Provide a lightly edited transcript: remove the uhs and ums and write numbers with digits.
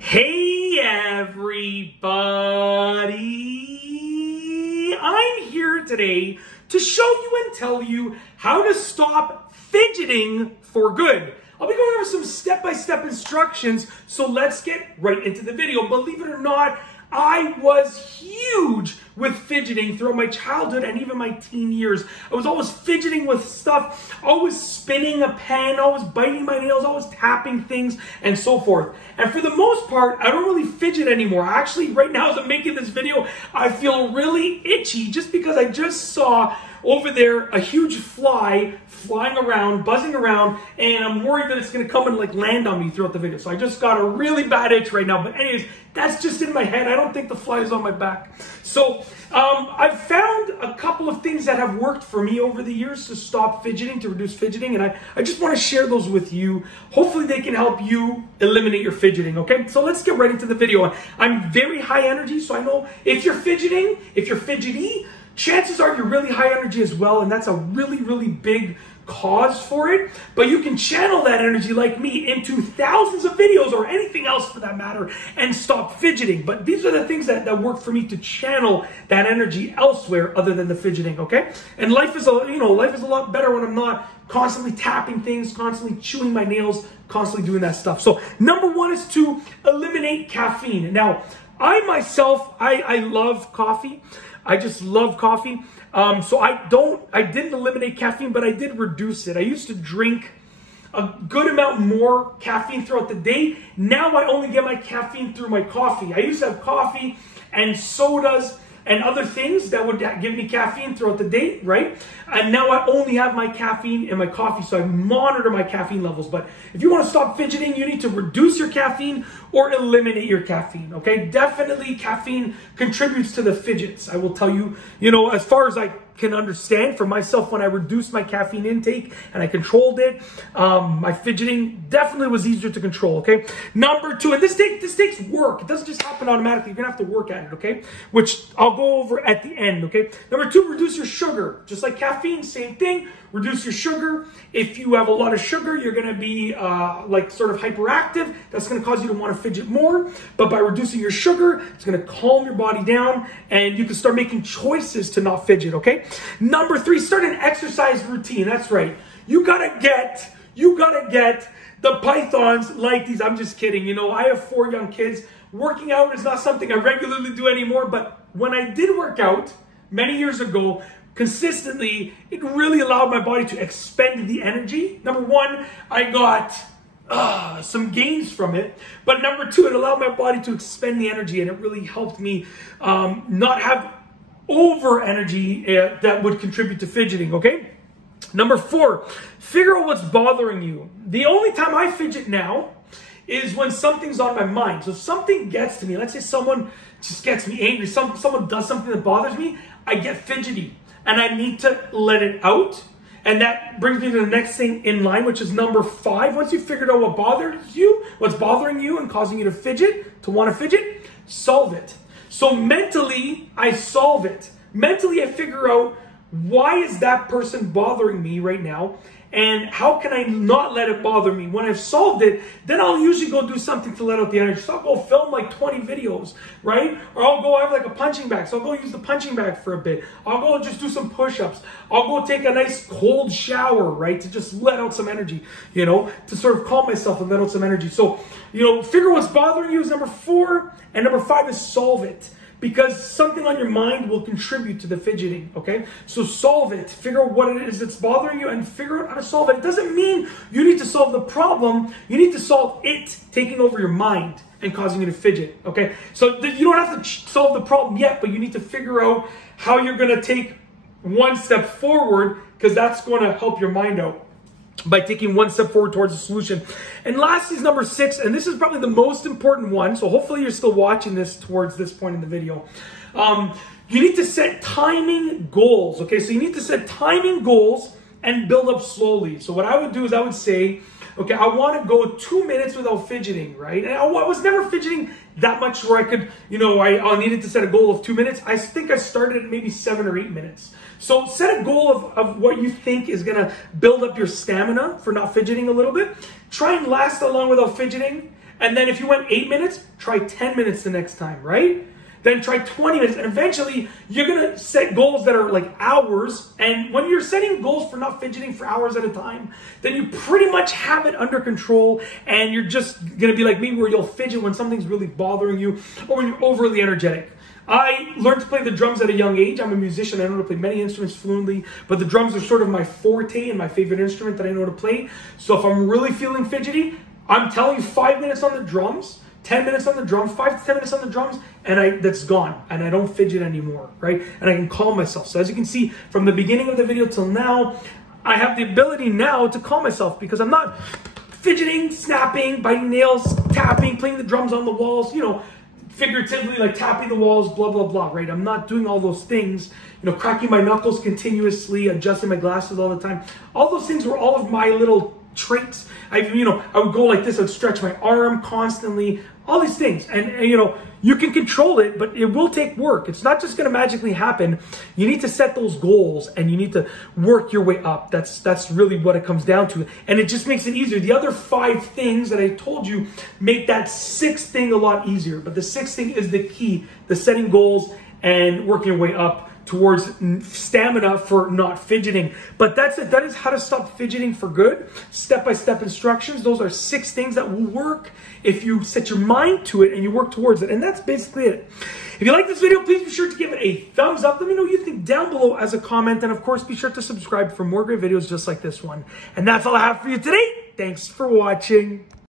Hey everybody! I'm here today to show you and tell you how to stop fidgeting for good. I'll be going over some step-by-step instructions, so let's get right into the video. Believe it or not, I was huge with fidgeting throughout my childhood and even my teen years. I was always fidgeting with stuff, always spinning a pen, always biting my nails, always tapping things, and so forth. And for the most part, I don't really fidget anymore. Actually, right now as I'm making this video, I feel really itchy just because I just saw over there a huge fly flying around, buzzing around, and I'm worried that it's going to come and like land on me throughout the video. So I just got a really bad itch right now. But anyways, that's just in my head. I don't think the fly is on my back. So I've found a couple of things that have worked for me over the years to stop fidgeting, to reduce fidgeting, and I just want to share those with you. Hopefully they can help you eliminate your fidgeting, okay? So let's get right into the video. I'm very high energy, so I know if you're fidgeting, if you're fidgety, chances are you're really high energy as well, and that's a really, really big cause for it. But you can channel that energy like me into thousands of videos or anything else for that matter and stop fidgeting. But these are the things that work for me to channel that energy elsewhere other than the fidgeting, okay? And life is a lot better when I'm not constantly tapping things, constantly chewing my nails, constantly doing that stuff. So number one is to eliminate caffeine. Now, I myself, I love coffee. I just love coffee. So I didn't eliminate caffeine, but I did reduce it. I used to drink a good amount more caffeine throughout the day. Now I only get my caffeine through my coffee. I used to have coffee and sodas and other things that would give me caffeine throughout the day, right? And now I only have my caffeine in my coffee, so I monitor my caffeine levels. But if you want to stop fidgeting, you need to reduce your caffeine or eliminate your caffeine, okay? Definitely caffeine contributes to the fidgets. I will tell you, as far as I can understand for myself, when I reduced my caffeine intake and I controlled it, my fidgeting definitely was easier to control, okay? Number two, and this takes work. It doesn't just happen automatically. You're gonna have to work at it, okay? Which I'll go over at the end, okay? Number two, reduce your sugar. Just like caffeine, same thing. Reduce your sugar. If you have a lot of sugar, you're gonna be sort of hyperactive. That's gonna cause you to want to fidget more. But by reducing your sugar, it's gonna calm your body down and you can start making choices to not fidget, okay? Number three, start an exercise routine. That's right. You gotta get the pythons like these. I'm just kidding. I have 4 young kids. Working out is not something I regularly do anymore, but when I did work out many years ago, consistently, it really allowed my body to expend the energy. Number one, I got some gains from it. But number two, it allowed my body to expend the energy, and it really helped me not have over energy that would contribute to fidgeting, okay? Number four, figure out what's bothering you. The only time I fidget now is when something's on my mind. So if something gets to me, let's say someone just gets me angry, someone does something that bothers me, I get fidgety. And I need to let it out. And that brings me to the next thing in line, which is number five. Once you've figured out what bothers you, what's bothering you and causing you to fidget, to want to fidget, solve it. So mentally, I solve it. Mentally, I figure out why is that person bothering me right now, and how can I not let it bother me? When I've solved it, then I'll usually go do something to let out the energy. So I'll go film like 20 videos, right? Or I'll go, I have like a punching bag, so I'll go use the punching bag for a bit. I'll go just do some push-ups. I'll go take a nice cold shower, right? To just let out some energy, to sort of calm myself and let out some energy. So, figure what's bothering you is number four, and number five is solve it. Because something on your mind will contribute to the fidgeting, okay? So solve it. Figure out what it is that's bothering you and figure out how to solve it. It doesn't mean you need to solve the problem. You need to solve it taking over your mind and causing you to fidget, okay? So you don't have to solve the problem yet, but you need to figure out how you're going to take one step forward, because that's going to help your mind out by taking one step forward towards a solution. And lastly is number six, and this is probably the most important one, so hopefully you're still watching this towards this point in the video. You need to set timing goals, okay? So you need to set timing goals and build up slowly. So what I would do is I would say, okay, I want to go 2 minutes without fidgeting, right? And I was never fidgeting that much where I could, I needed to set a goal of 2 minutes. I think I started at maybe 7 or 8 minutes. So set a goal of what you think is going to build up your stamina for not fidgeting a little bit. Try and last that long without fidgeting. And then if you went 8 minutes, try 10 minutes the next time, right? Then try 20 minutes. And eventually, you're going to set goals that are like hours. And when you're setting goals for not fidgeting for hours at a time, then you pretty much have it under control. And you're just going to be like me, where you'll fidget when something's really bothering you or when you're overly energetic. I learned to play the drums at a young age. I'm a musician. I know how to play many instruments fluently, but the drums are sort of my forte and my favorite instrument that I know how to play. So if I'm really feeling fidgety, I'm telling you 5 minutes on the drums, 10 minutes on the drums, 5 to 10 minutes on the drums, and that's gone. And I don't fidget anymore, right? And I can calm myself. So as you can see, from the beginning of the video till now, I have the ability now to calm myself because I'm not fidgeting, snapping, biting nails, tapping, playing the drums on the walls, you know, figuratively, like tapping the walls, blah, blah, blah, right? I'm not doing all those things, you know, cracking my knuckles continuously, adjusting my glasses all the time. All those things were all of my little traits. I would go like this, I would stretch my arm constantly, all these things. And you know, you can control it, but it will take work. It's not just going to magically happen. You need to set those goals and you need to work your way up. That's really what it comes down to. And it just makes it easier. The other 5 things that I told you make that 6th thing a lot easier. But the 6th thing is the key, the setting goals and working your way up towards stamina for not fidgeting. But that's it. That is how to stop fidgeting for good. Step-by-step instructions. Those are 6 things that will work if you set your mind to it and you work towards it. And that's basically it. If you like this video, please be sure to give it a thumbs up. Let me know what you think down below as a comment. And of course, be sure to subscribe for more great videos just like this one. And that's all I have for you today. Thanks for watching.